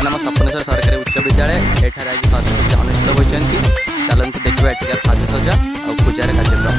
School नाम सपनेश्वर सरकारी उच्च विद्यालय। एठार आज साजसज्जा अनुष्ठित होती। चलते देखा एठिकार साजसज्जा और पूजार कार्यक्रम।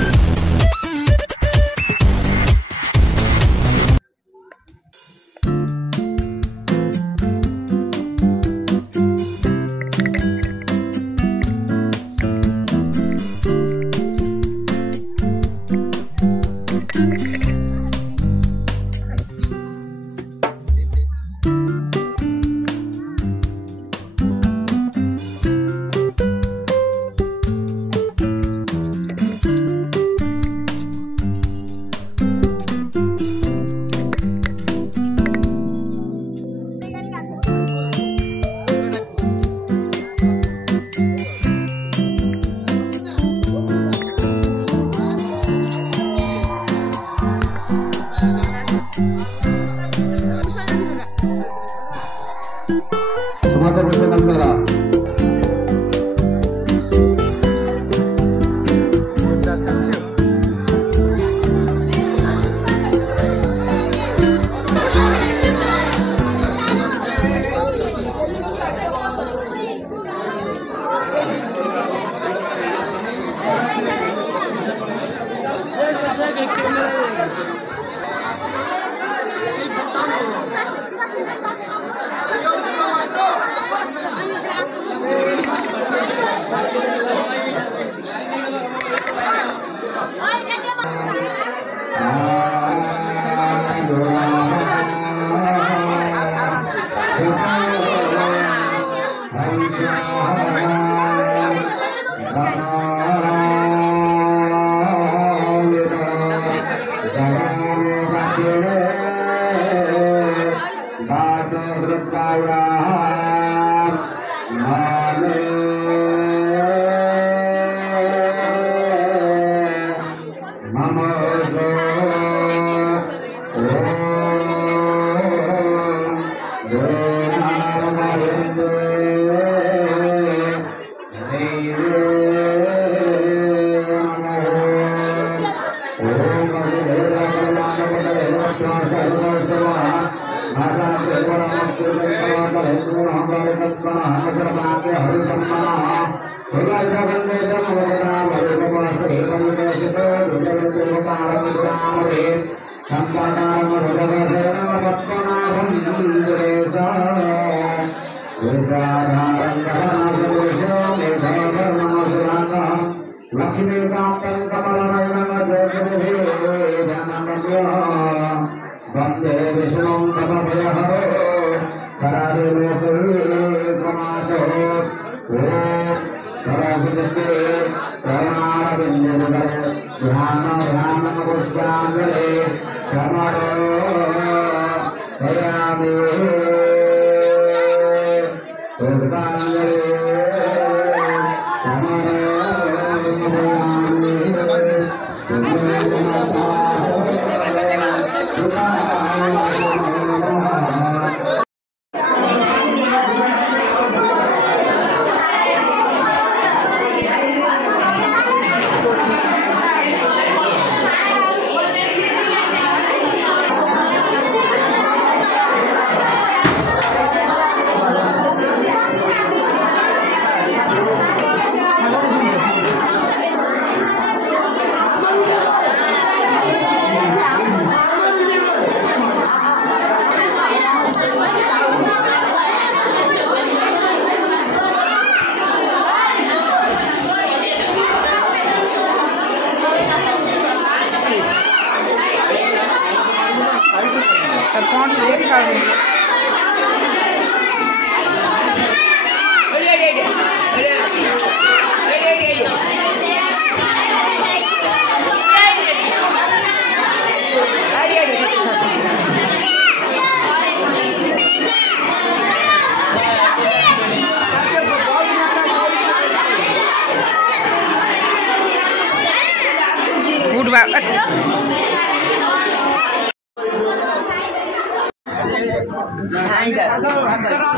नहीं सर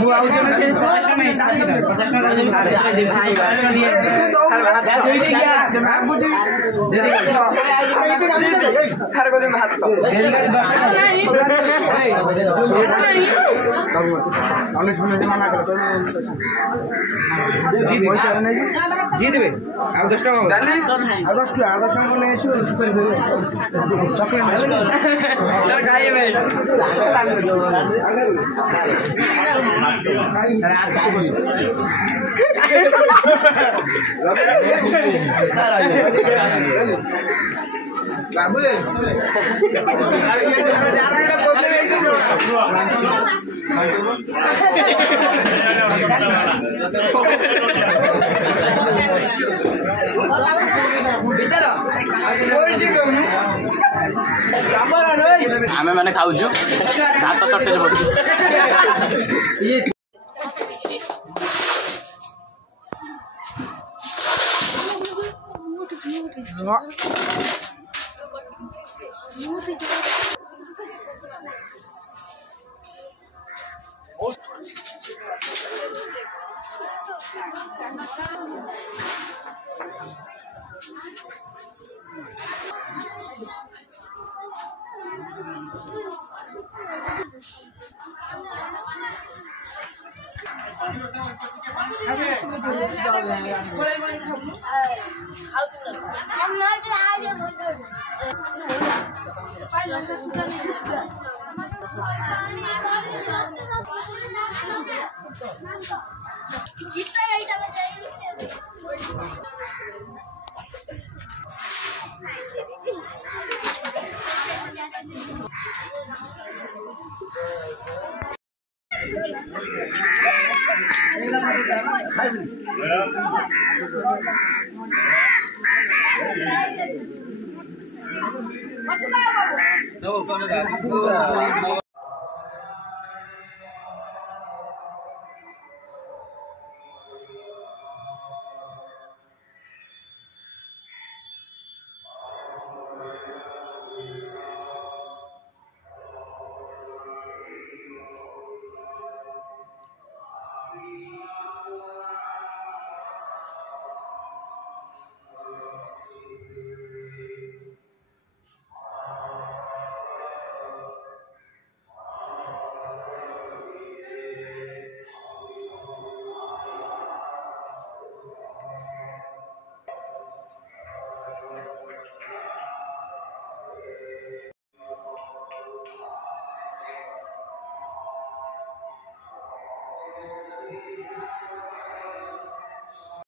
वो आउ जने से 50 टका नहीं 50 टका दे भाई दिए सर बाबू जी दे दे सर को दे हाथ तो दे दे 10 टका नहीं हमने सुने से मना कर तो जी पैसा नहीं जी देबे आ 10 टका आ 10 टका को ले एसो सुपर चॉकलेट सर खाइए भाई सर आपको बस बाबू आमे माने खाउछु भात सटेज पडु